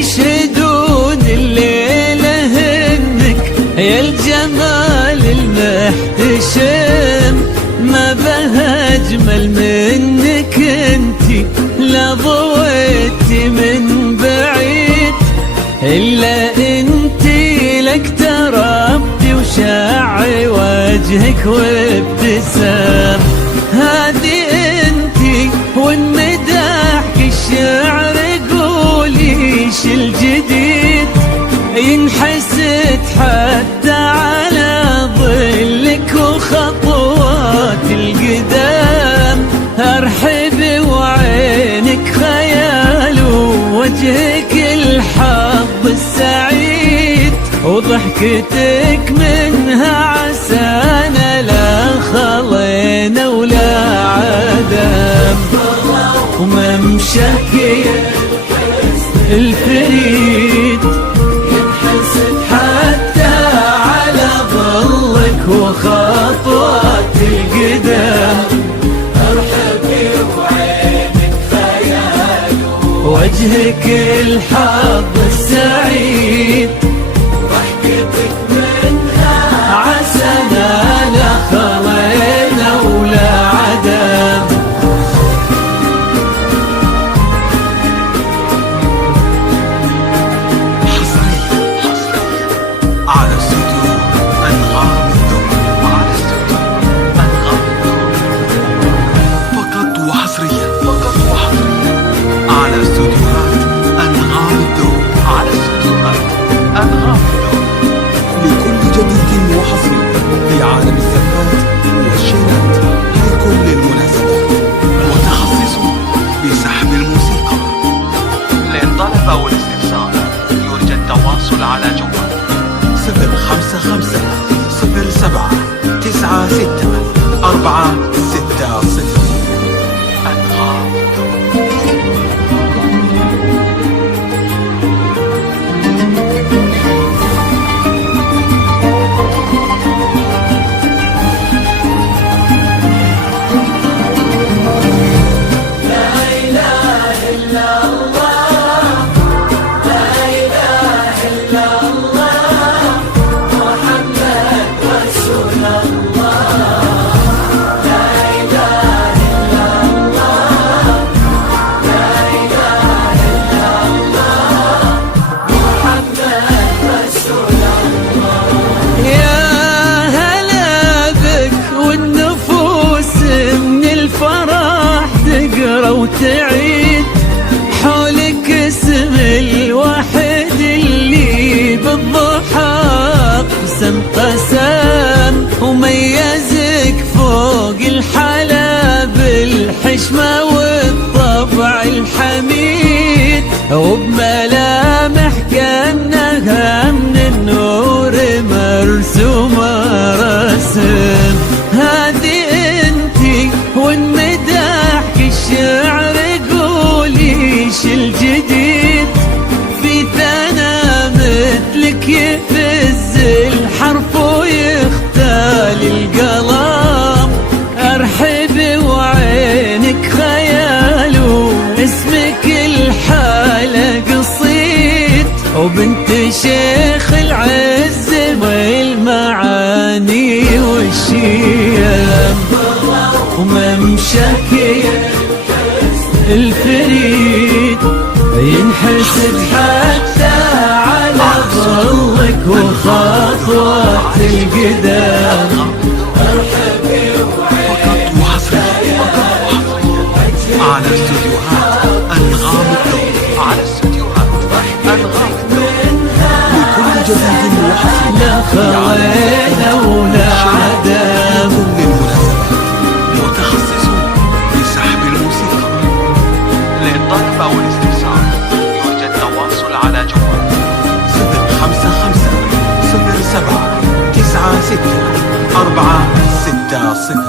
يشهدون الليلة انك يا الجمال المحتشم، ما بها اجمل منك انتي لا ضويتي من بعيد، الا انتي لك تربتي وشع وجهك وابتسام. هذه انتي والمداح الشعر قولي ايش الجديد، ينحسد حتى على ظلك وخطوات القدام. ارحب وعينك خيال ووجهك الحظ السعيد، وضحكتك منها عسانا لا خلينا ولا عدم. وممشاك الفريد ينحسد حتى على ظلك وخطوات القدام. ارحبي وعينك خيال وجهك الحظ السعيد، ضحكتك منها عسانا لا خلينا ولا عدم. على استوديو أنغام الذوق، على استوديو أنغام الذوق، فقط وحصريا على استوديوهات أنغام الذوق، على استوديوهات أنغام الذوق. لكل جديد وحصري في عالم الزفات والشيلات لكل المناسبات، متخصص بسحب الموسيقى. للطلب أو الاستفسار يرجى التواصل على جوال 055-07-96-460. أنغام وتعيد حولك اسم الواحد اللي بالضحى قسم قسم، وميزك فوق الحلا بالحشمة والطبع الحميد، وبملامح كأنها من النور مرسومة رسم. هذه انتي والمداح الشعر قولي ايش الجديد، في ثنا مثلك يفز الحرف ويختال القلم. ارحب وعينك خيال واسمك الحالة قصيد، وبنت شيخ العز والمعاني والشيم. وممشاك الفريد ينحسد حتى على ظلك وخطوات القدام. ارحبي فقط وحصري على استوديوهات أنغام الذوق، على استوديوهات أنغام الذوق. لكل جديد وحصري لا خلينا ولا عدم. متخصص بسحب الموسيقى. للطلب أو الاستفسار يرجى التواصل على جوال 055-07-96-460.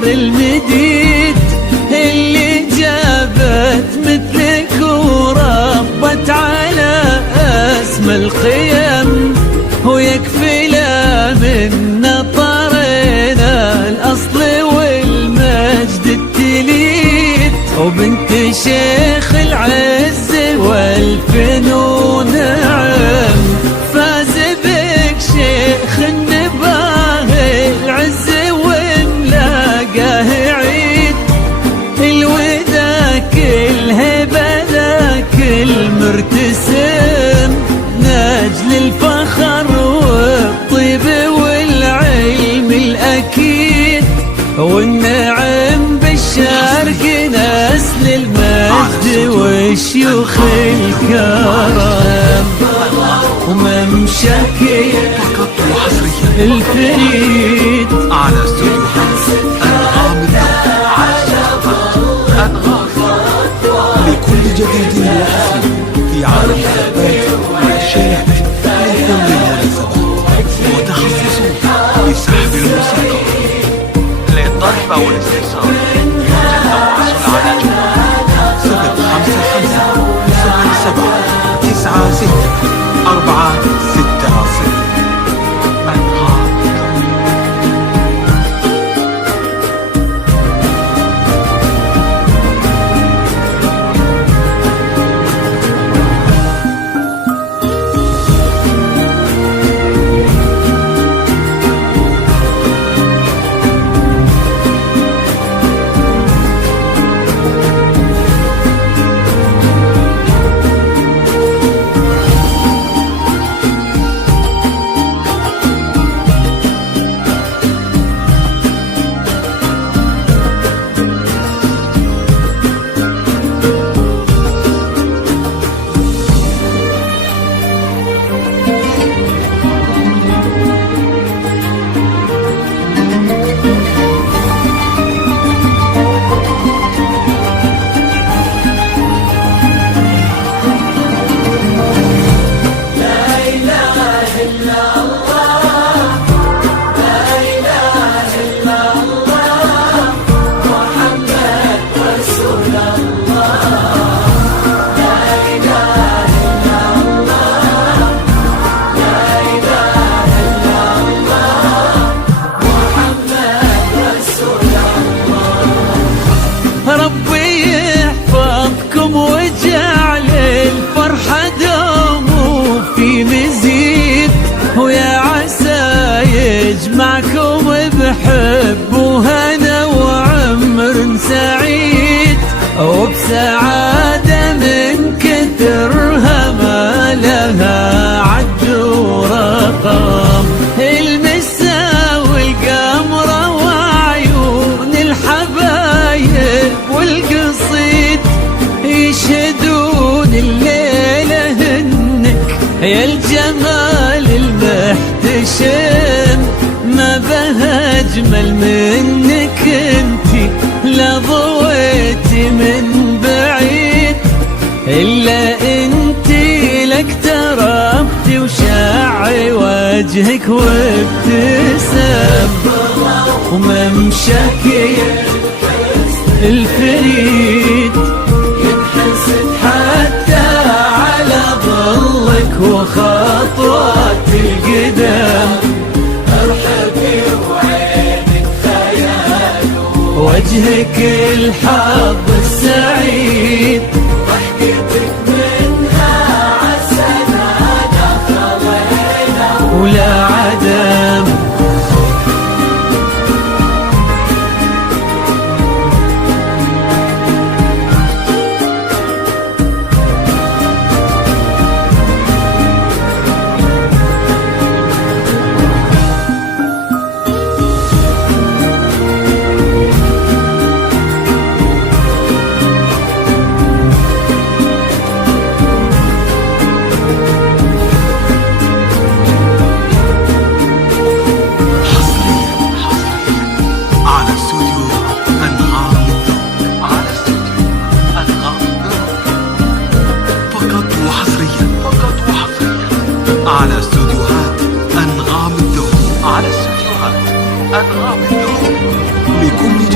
العمر المديد اللي جابت مثلك وربت على اسم القيم، ويكفي لا من نطرنا الاصل والمجد التليد، وبنت شيخ العز والفنون نعم، فاز بك شيخ النباه العز وملاقاه عيد، الوداك الهبه ذاك المرتسم، نجل الفخر والطيب والعلم الاكيد، والنعم بالشرق نسل المجد وشيوخ الكرم، وممشاك فقط وحصريا الفريد على استوديوهات أنغام لكل جديد وحصري في عالم الثبات والشيلات من كل المناسبات، متخصصون لسحب الموسيقى للطلب أو الاستفسار يرجى التواصل على جوال 055-77-96-460 ربي يحفظكم وجعل الفرحة دوم في مزيد، ويا عسى يجمعكم بحب وهنا وعمر سعيد، وبسعادة من كثرها ما لها عد ورقم، المسا والقمرة وعيون الحبايب والقصيد، يشهدون الليلة هنك يا الجمال المحتشم، ما بها أجمل منك انتي لا ضويتي من بعيد، إلا انتي لك تربتي وشع وجهك وابتسم، وممشاك الفريد ينحسد حتى على ظلك وخطوات القدم، ارحبي وعينك خيال وجهك الحظ السعيد، ضحكتك منها عسنا دخلنا ولا عدم.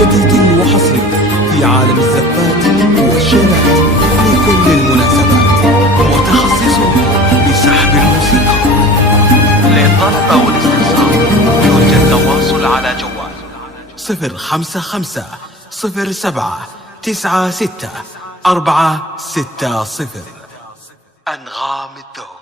جديد وحصري في عالم الزفات والشيلات لكل المناسبات، متخصصون بسحب الموسيقى. للطلب أو الاستفسار يرجى التواصل على جوال 055-07-96-460. أنغام الذوق.